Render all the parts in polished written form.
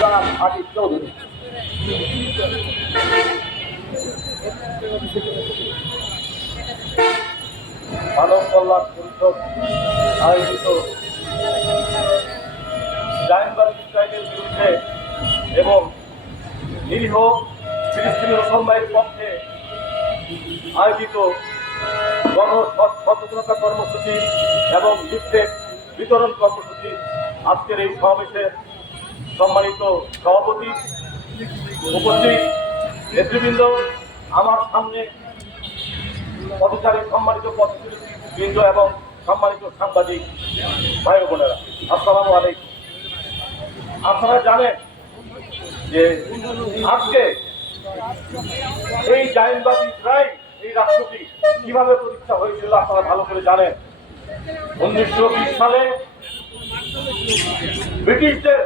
জনাব আজিজ চৌধুরী। মানব কল্যাণ পরিষদ আয়োজিত জায়নবাদ ইসরায়েলের বিরুদ্ধে এবং নিরীহ ফিলিস্তিনি মুসলমানের পক্ষে আয়োজিত গণসচেতনতা কর্মসূচি এবং লিফলেট বিতরণ কর্মসূচি আজকের এই সমাবেশের সম্মানিত সভাপতি, উপস্থিত নেতৃবৃন্দ, আমার সামনে পথচারী সম্মানিত পথচারীবৃন্দ এবং সম্মানিত সাংবাদিক ভাই বোনেরা, আসসালামু আলাইকুম। আপনারা জানেন যে আজকে এই জায়নবাদ ইসরায়েল এই রাষ্ট্রটি কিভাবে প্রতিষ্ঠা হয়েছিল আপনারা ভালো করে জানেন। 1920 সালে ব্রিটিশদের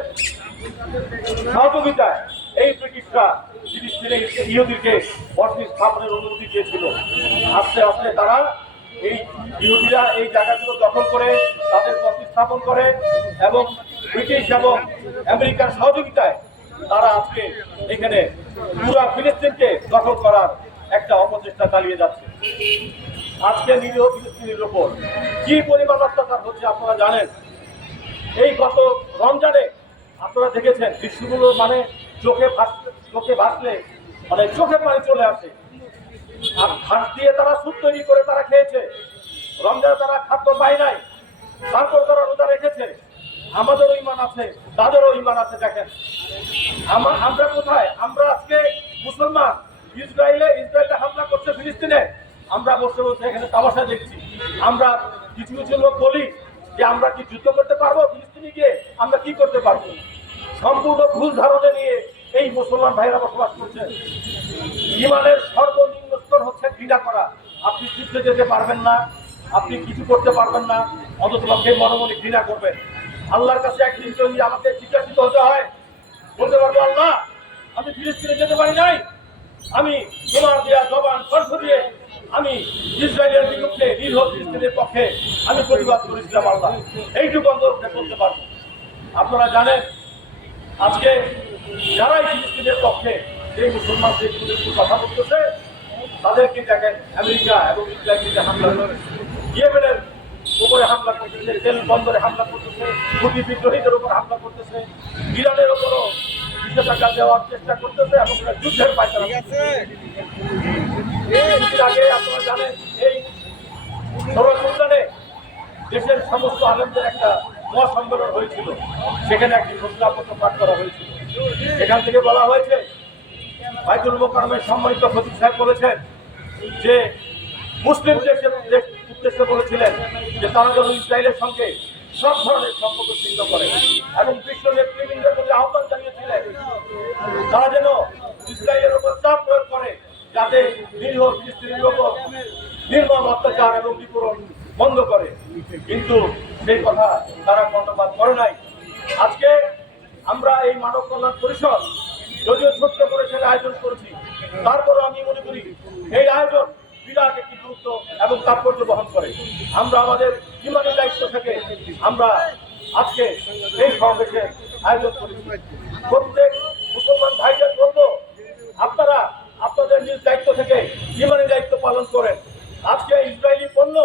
সহযোগিতায় এই ব্রিটিশরা ফিলিস্তিনে ইহুদিকে বসতি স্থাপনের অনুমতি দিয়েছিল। আস্তে আস্তে তারা এই ইহুদিরা এই জায়গাগুলো দখল করে তাদের বসতি স্থাপন করে এবং ব্রিটিশ এবং আমেরিকার সহযোগিতায় তারা আজকে এখানে পুরো ফিলিস্তিনকে দখল করার একটা অপচেষ্টা চালিয়ে যাচ্ছে। আজকে নিরীহ ফিলিস্তিনির উপর কি পরিমাণ অত্যাচার হচ্ছে আপনারা জানেন। এই গত রমজানে আপনারা দেখেছেন দৃশ্যগুলো, মানে চোখে ভাসলে মানে চোখে পানি চলে আসে। আর ঘাস দিয়ে তারা স্যুপ তৈরি করে তারা খেয়েছে। রমজানে তারা খাদ্য পায় নাই, তারপর তারা রোজা রেখেছে। আমাদেরও ইমান আছে, তাদেরও ইমান আছে। দেখেন আমরা কোথায়? আমরা আজকে মুসলমান, ইসরায়েলে হামলা করছে ফিলিস্তিনে, আমরা বসে বসে এখানে তামাশা দেখছি। আমরা কিছু কিছু লোক বলি যে আমরা কি যুদ্ধ করতে পারবো ফিলিস্তিনে গিয়ে? আমরা কি করতে পারবো? সম্পূর্ণ ভুল ধারণা নিয়ে এই মুসলমান ভাইরা বসবাস করছেন। ইমানের সর্বনিম্ন স্তর হচ্ছে ঘৃণা করা। আপনি যুদ্ধে যেতে পারবেন না, আপনি কিছু করতে পারবেন না, অন্ততপক্ষে মনে মনে ঘৃণা করবেন। আল্লাহর কাছে একদিন যদি আমাকে জিজ্ঞাসিত হতে হয়, বলতে পারবো আল্লাহ আমি ফিলিস্তিনে যেতে পারি নাই, আমি তোমার দেয়া জবান কণ্ঠ দিয়ে আমি ইসরায়েলের বিরুদ্ধে নিরীহ ফিলিস্তিনের পক্ষে আমি প্রতিবাদ করেছিলাম। আল্লাহ এইটুকু অন্তত বলতে পারবো। আপনারা জানেন আজকে যারাই ফিলিস্তিনের পক্ষে এই মুসলমানদের বিরুদ্ধে কথা বলতেছে তাদেরকে দেখেন আমেরিকা এবং ইসরায়েলকে হামলা করে, ইয়েমেনের উপরে হামলা করতেছে, তেল বন্দরে হামলা করতেছে, হুতি বিদ্রোহীদের উপর হামলা করতেছে, ইরানের উপরও নিষেধাজ্ঞা দেওয়ার চেষ্টা করতেছে এবং যুদ্ধের পায়তারা করতেছে। আগে আপনারা জানেন এই সৌরসুলতানে দেশের সমস্ত আলেমদের একটা মহাসম্মেলন হয়েছিল। সেখানে একটি ঘোষণাপত্র পাঠ করা হয়েছিল। এখান থেকে বলা হয়েছে, বাইতুল মোকাররমের সম্মানিত খতিব সাহেব বলেছেন যে মুসলিম দেশের উদ্দেশ্যে বলেছিলেন যে তারা যেন ইসরায়েলের সঙ্গে সব ধরনের সম্পর্ক ছিন্ন করে এবং বিশ্ব নেতৃবৃন্দের প্রতি আহ্বান জানিয়েছিলেন তারা যেন ইসরায়েলের উপর চাপ প্রয়োগ করে যাতে নিরীহ ফিলিস্তিনির উপর নির্মম অত্যাচার এবং নিপীড়ন বন্ধ করে। কিন্তু সেই কথা তারা কর্ণপাত করে নাই। আজকে আমরা এই মানব কল্যাণ পরিষদ যদিও ছোট্ট করে সেটা আয়োজন করেছি, তারপরও আমি মনে করি এই আয়োজন বিরাট একটি গুরুত্ব এবং তাৎপর্য বহন করে। আমরা আমাদের ইমানি দায়িত্ব থেকে আমরা আজকে এই সমাবেশের আয়োজন করেছি। প্রত্যেক মুসলমান ভাইদের বলবো আপনারা আপনাদের নিজ দায়িত্ব থেকে ইমানি দায়িত্ব পালন করেন। আজকে ইসরায়েলি পণ্য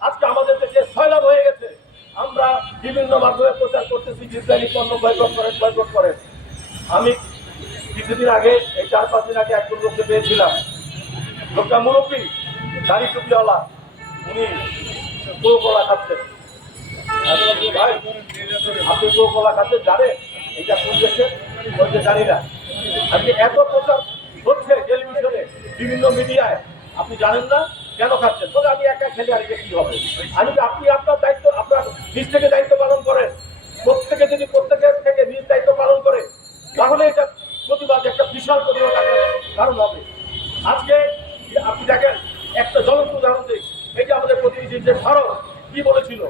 আজকে আমাদের দেশে সয়লাভ হয়ে গেছে। আমরা বিভিন্ন মাধ্যমে প্রচার করতেছি ইসরায়েলি পণ্য বয়কট করেন, বয়কট করেন। আমি কিছুদিন আগে এই 4-5 দিন আগে একজন লোককে পেয়েছিলাম। লোকটা মুরব্বী, দাড়ি টুপিওয়ালা, উনি কোকোলা খাচ্ছেন। ভাই আপনি কোকোলা খাচ্ছেন জানেন এটা কোন দেশে? বলতে জানি না। আপনি এত প্রচার হচ্ছে টেলিভিশনে বিভিন্ন মিডিয়ায়, আপনি জানেন না কেন খাচ্ছেন? তবে আমি একা খেলে আর কি হবে? আপনি আপনার দায়িত্ব আপনার নিজ থেকে দায়িত্ব পালন করেন। প্রত্যেকে যদি প্রত্যেকের থেকে নিজ দায়িত্ব পালন করে তাহলে এটা প্রতিবাদ একটা বিশাল প্রতিবাদ কারণ হবে। আজকে আপনি দেখেন একটা জ্বলন্ত উদাহরণ দিই, এই যে আমাদের প্রতিনিধি যে ভারত কি বলেছিল,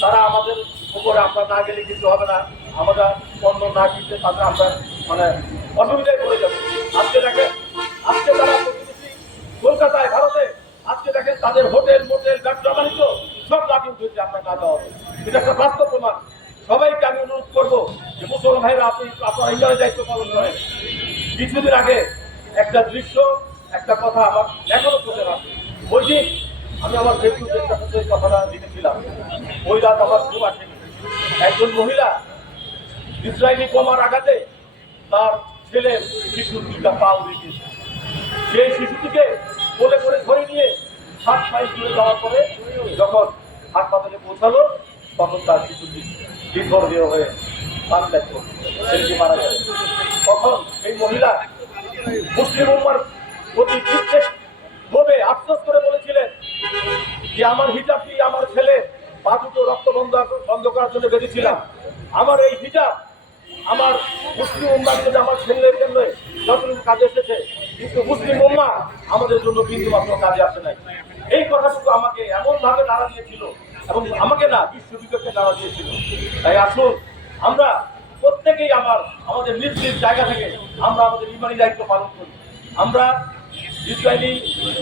তারা আমাদের উপরে আমরা না গেলে কিছু হবে না, আমরা পণ্য না কিনতে তাদের আমরা মানে অসুবিধায় পড়ে যাবো। আজকে দেখেন আজকে তারা প্রতিনিধি কলকাতায় ভারতে আজকে দেখেন তাদের হোটেল মোটেল ব্যবসা বাণিজ্য সব লাগিয়ে উঠেছে আমরা না দেওয়া হবে। এটা একটা বাস্তব প্রমাণ। সবাইকে আমি অনুরোধ করবো যে মুসলমান ভাইরা আপনারা ইমানের দায়িত্ব পালন করেন। কিছুদিন আগে একটা দৃশ্য, একটা কথা আমার এখনো চোখে আসে। ওই দিন আমি আমার ফেসবুকে এই কথাটা লিখেছিলাম। ওই রাত আমার ঘুম আসেনি। একজন মহিলা ইসরায়েলি বোমার আঘাতে তার ছেলে শিশুর দুটা পা উড়ে গিয়েছে। সেই শিশুটিকে কোলে করে ধরে নিয়ে 7 মাইল দূরে যাওয়ার পরে যখন হাসপাতালে পৌঁছালো, তখন তার শিশুটি বিস্ফোরণীয় হয়ে প্রাণ ত্যাগ করল, ছেলেটি মারা গেল। তখন এই মহিলা মুসলিম উম্মার প্রতি বিদ্বেষ ভাবে আফসোস করে বলেছিলেন যে আমার হিজাব দিয়ে আমার ছেলে পা দুটো রক্ত বন্ধ করার জন্য বেঁধেছিলাম। আমার এই হিজাব আমার মুসলিম উম্মার জন্য, আমার ছেলের জন্য যতটুকু কাজে এসেছে, কিন্তু মুসলিম উম্মা আমাদের জন্য বিন্দু মাত্র কাজে আসে নাই। এই কথাটুকু আমাকে এমন ভাবে নাড়া দিয়েছিল, এবং আমাকে না, বিশ্ববিদ্যালয়কে নাড়া দিয়েছিল। তাই আসুন আমরা প্রত্যেকেই আমাদের নিজ নিজ জায়গা থেকে আমরা আমাদের ইমানি দায়িত্ব পালন করি। আমরা ইসরায়েলি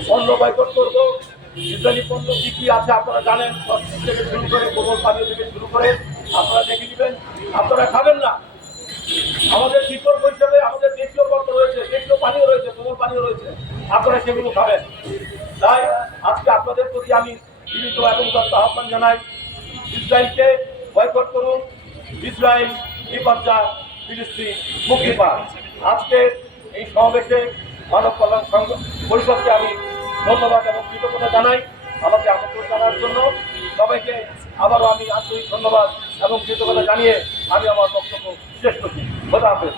পণ্য বয়কট করব। ইসরায়েলি পণ্য কি কি আছে আপনারা জানেন, থেকে শুরু করে কোমল পানীয় থেকে শুরু করে আপনারা দেখে নেবেন, আপনারা খাবেন না। আমাদের বিকল্প হিসেবে আমাদের দেশীয় পণ্য রয়েছে, দেশীয় পানীয় রয়েছে, কোমল পানীয় রয়েছে, আপনারা সেগুলো খাবেন। তাই আজকে আপনাদের প্রতি আমি বিনীত এবং দত্ত আহ্বান জানাই, ইসরায়েলকে বয়কট করুন। ইসরায়েল নিপাত, ফিলিস্তিন মুক্তি পান। আজকে এই সমাবেশে মানব কল্যাণ পরিষদকে আমি ধন্যবাদ এবং কৃতজ্ঞতা জানাই আমাকে আমন্ত্রণ জানার জন্য। সবাইকে আবারও আমি আন্তরিক ধন্যবাদ এবং কৃতজ্ঞতা জানিয়ে আমি আমার বক্তব্য শেষ করছি। খোদা হাফেজ।